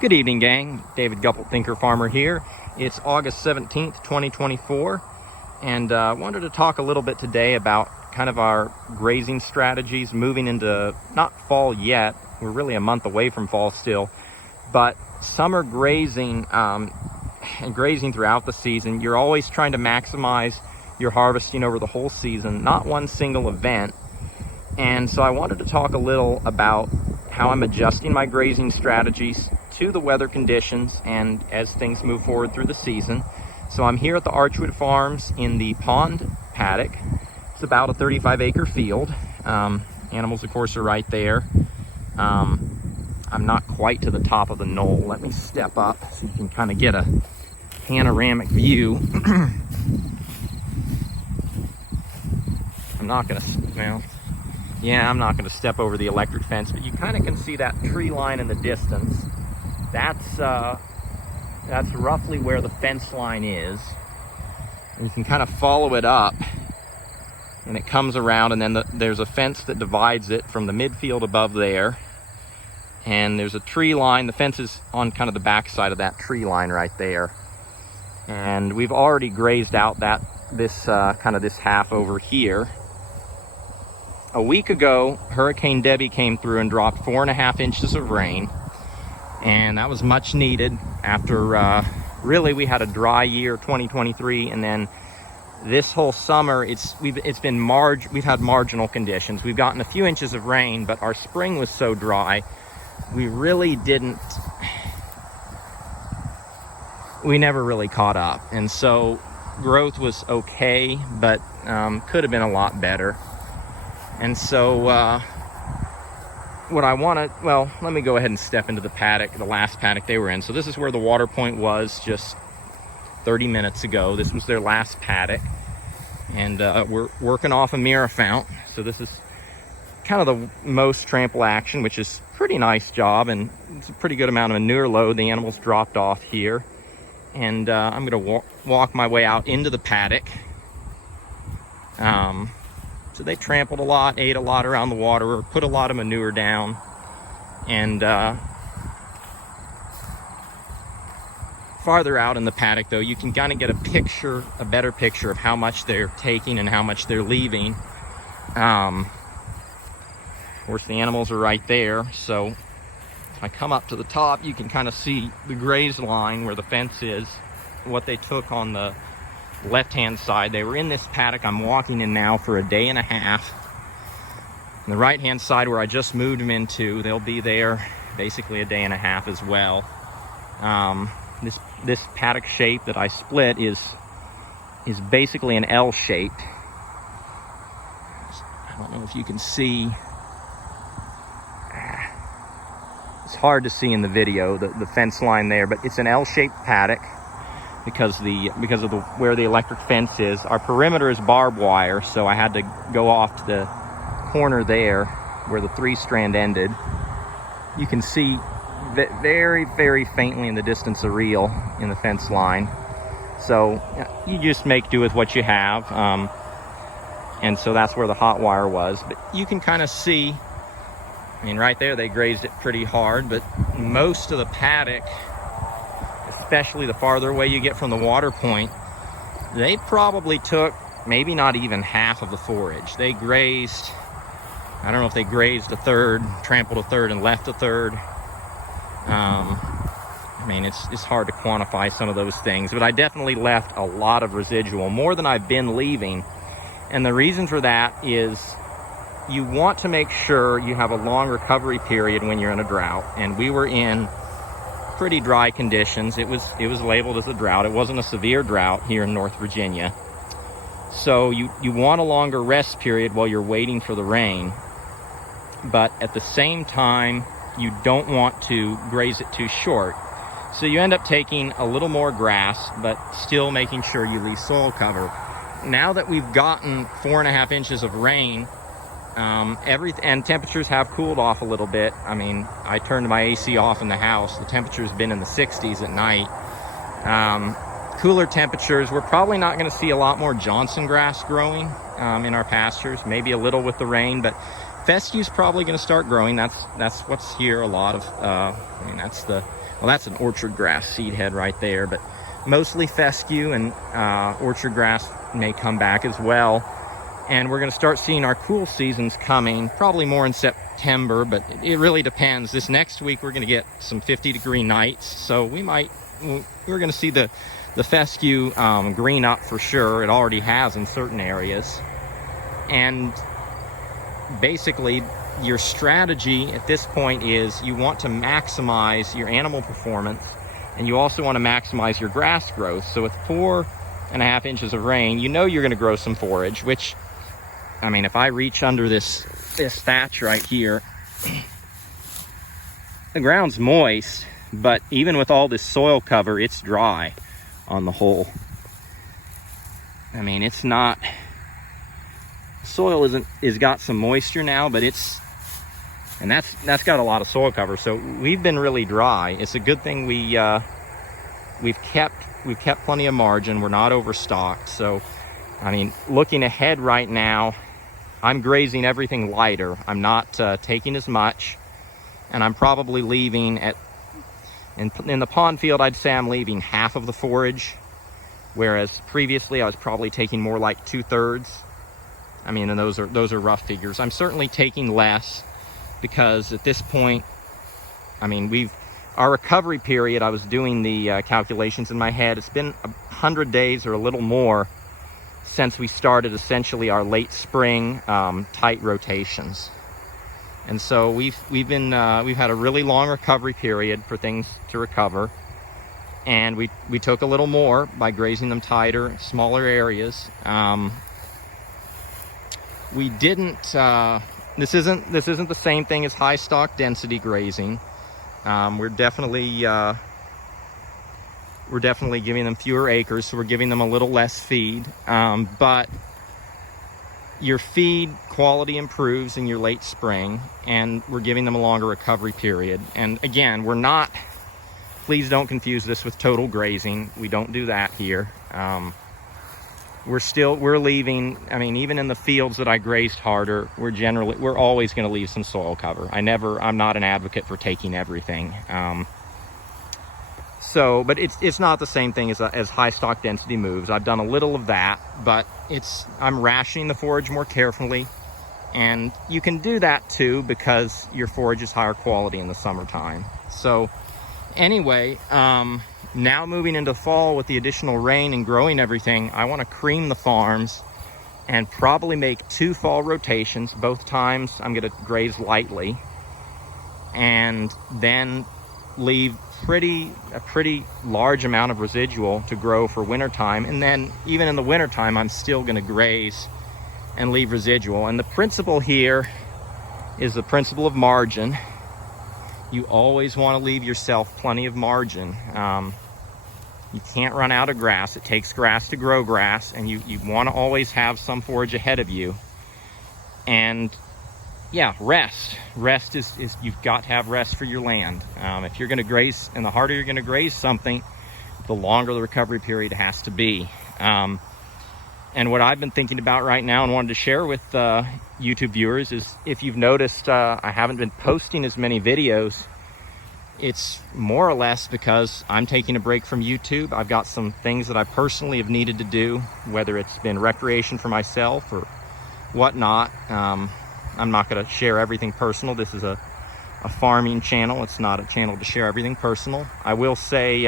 Good evening, gang. David Gupple, Thinker Farmer here. It's August 17th, 2024, and I wanted to talk a little bit today about kind of our grazing strategies moving into, not fall yet, we're really a month away from fall still, but summer grazing and grazing throughout the season. You're always trying to maximize your harvesting over the whole season, not one single event. And so I wanted to talk a little about how I'm adjusting my grazing strategies to the weather conditions and as things move forward through the season. So I'm here at the Archwood Farms in the pond paddock. It's about a 35-acre field. Animals, of course, are right there. I'm not quite to the top of the knoll. Let me step up so you can kind of get a panoramic view. I'm not gonna step over the electric fence, but you kind of can see that tree line in the distance. That's roughly where the fence line is. And you can kind of follow it up, and it comes around, and then there's a fence that divides it from the midfield above there. And there's a tree line. The fence is on kind of the back side of that tree line right there. And we've already grazed out this half over here. A week ago, Hurricane Debby came through and dropped 4.5 inches of rain, and that was much needed after really we had a dry year 2023, and then this whole summer we've had marginal conditions. We've gotten a few inches of rain, but our spring was so dry we never really caught up, and so growth was okay, but could have been a lot better. And so let me go ahead and step into the paddock, the last paddock they were in. So this is where the water point was just 30 minutes ago. This was their last paddock. And we're working off a mirror fount. So this is kind of the most trample action, which is a pretty nice job. And it's a pretty good amount of manure load. The animals dropped off here. And I'm going to walk my way out into the paddock. So they trampled a lot, ate a lot around the water, put a lot of manure down, and farther out in the paddock, though, you can kind of get a better picture of how much they're taking and how much they're leaving. Of course, the animals are right there, so if I come up to the top, you can kind of see the graze line where the fence is, what they took on the left-hand side. They were in this paddock I'm walking in now for a day and a half. On the right-hand side where I just moved them into, they'll be there basically a day and a half as well. This paddock shape that I split is basically an L shape. I don't know if you can see. It's hard to see in the video, the fence line there, but it's an L-shaped paddock. Because of where the electric fence is. Our perimeter is barbed wire, so I had to go off to the corner there where the 3-strand ended. You can see very, very faintly in the distance a reel in the fence line. So you just make do with what you have. And so that's where the hot wire was. But you can kind of see, I mean, right there they grazed it pretty hard, but most of the paddock, especially the farther away you get from the water point, they probably took maybe not even half of the forage. They grazed, I don't know if they grazed a third, trampled a third, and left a third. I mean, it's hard to quantify some of those things, but I definitely left a lot of residual, more than I've been leaving. And the reason for that is you want to make sure you have a long recovery period when you're in a drought. And we were in pretty dry conditions. It was labeled as a drought. It wasn't a severe drought here in North Virginia. So you want a longer rest period while you're waiting for the rain. But at the same time, you don't want to graze it too short. So you end up taking a little more grass, but still making sure you leave soil cover. Now that we've gotten 4.5 inches of rain, and temperatures have cooled off a little bit. I mean, I turned my AC off in the house. The temperature's been in the 60s at night. Cooler temperatures. We're probably not going to see a lot more Johnson grass growing in our pastures. Maybe a little with the rain, but Fescue's probably going to start growing. That's what's here. A lot of, I mean, that's an orchard grass seed head right there, but mostly fescue, and orchard grass may come back as well. And we're going to start seeing our cool seasons coming, probably more in September, but it really depends. This next week, we're going to get some 50-degree nights, so we're going to see the fescue green up for sure. It already has in certain areas. And basically, your strategy at this point is you want to maximize your animal performance, and you also want to maximize your grass growth. So with 4.5 inches of rain, you know you're going to grow some forage, which, I mean, if I reach under this thatch right here, the ground's moist, but even with all this soil cover, it's dry on the whole. I mean, it's not, soil is got some moisture now, but and that's got a lot of soil cover. So we've been really dry. It's a good thing we've kept plenty of margin. We're not overstocked. So, I mean, looking ahead right now, I'm grazing everything lighter. I'm not taking as much, and I'm probably leaving in the pond field, I'd say I'm leaving half of the forage, whereas previously I was probably taking more like 2/3. I mean, and those are rough figures. I'm certainly taking less because at this point, I mean, our recovery period, I was doing the calculations in my head, it's been 100 days or a little more since we started essentially our late spring tight rotations. And so we've had a really long recovery period for things to recover, and we took a little more by grazing them tighter, smaller areas. We didn't. This isn't the same thing as high stock density grazing. We're definitely giving them fewer acres, so we're giving them a little less feed. But your feed quality improves in your late spring, and we're giving them a longer recovery period. And again, please don't confuse this with total grazing. We don't do that here. We're leaving, I mean, even in the fields that I grazed harder, we're always going to leave some soil cover. I'm not an advocate for taking everything. But it's not the same thing as high stock density moves. I've done a little of that, but I'm rationing the forage more carefully, and you can do that too because your forage is higher quality in the summertime. So anyway, now moving into fall with the additional rain and growing everything, I want to cream the farms and probably make 2 fall rotations. Both times I'm going to graze lightly, and then leave a pretty large amount of residual to grow for wintertime. And then even in the wintertime, I'm still going to graze and leave residual. And the principle here is the principle of margin. You always want to leave yourself plenty of margin. You can't run out of grass. It takes grass to grow grass, and you want to always have some forage ahead of you. And yeah, rest is you've got to have rest for your land. If you're going to graze, and the harder you're going to graze something, the longer the recovery period has to be. And what I've been thinking about right now and wanted to share with YouTube viewers is, if you've noticed, I haven't been posting as many videos. It's more or less because I'm taking a break from YouTube. I've got some things that I personally have needed to do, whether it's been recreation for myself or whatnot. I'm not going to share everything personal. This is a farming channel. It's not a channel to share everything personal. I will say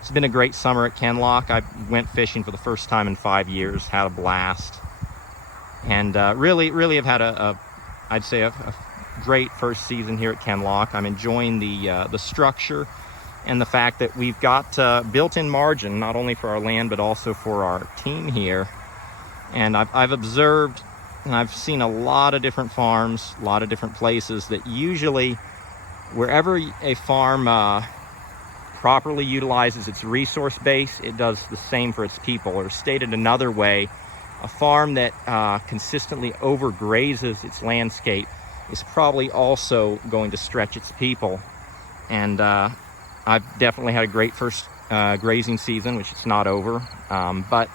it's been a great summer at Kenlock. I went fishing for the first time in 5 years, had a blast, and really have had I'd say a great first season here at Kenlock. I'm enjoying the structure and the fact that we've got built-in margin, not only for our land but also for our team here. And I've observed, and I've seen a lot of different farms, a lot of different places, that usually wherever a farm properly utilizes its resource base, it does the same for its people. Or stated another way, a farm that consistently overgrazes its landscape is probably also going to stretch its people. And I've definitely had a great first grazing season, which it's not over. But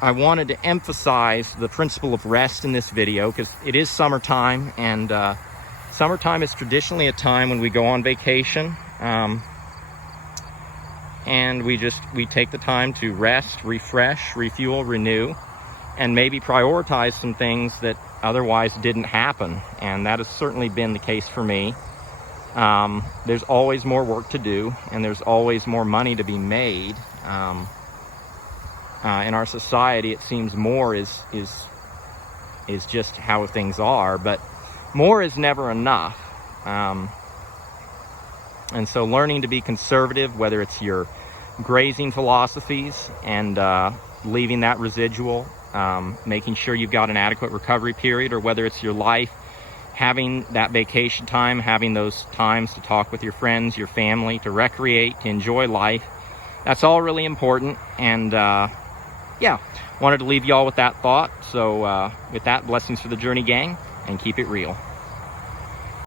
I wanted to emphasize the principle of rest in this video because it is summertime, and summertime is traditionally a time when we go on vacation, and we take the time to rest, refresh, refuel, renew, and maybe prioritize some things that otherwise didn't happen. And that has certainly been the case for me. There's always more work to do, and there's always more money to be made. In our society, it seems more is just how things are, but more is never enough. And so learning to be conservative, whether it's your grazing philosophies and leaving that residual, making sure you've got an adequate recovery period, or whether it's your life, having that vacation time, having those times to talk with your friends, your family, to recreate, to enjoy life. That's all really important. And yeah, wanted to leave y'all with that thought. So with that, blessings for the journey, gang, and keep it real.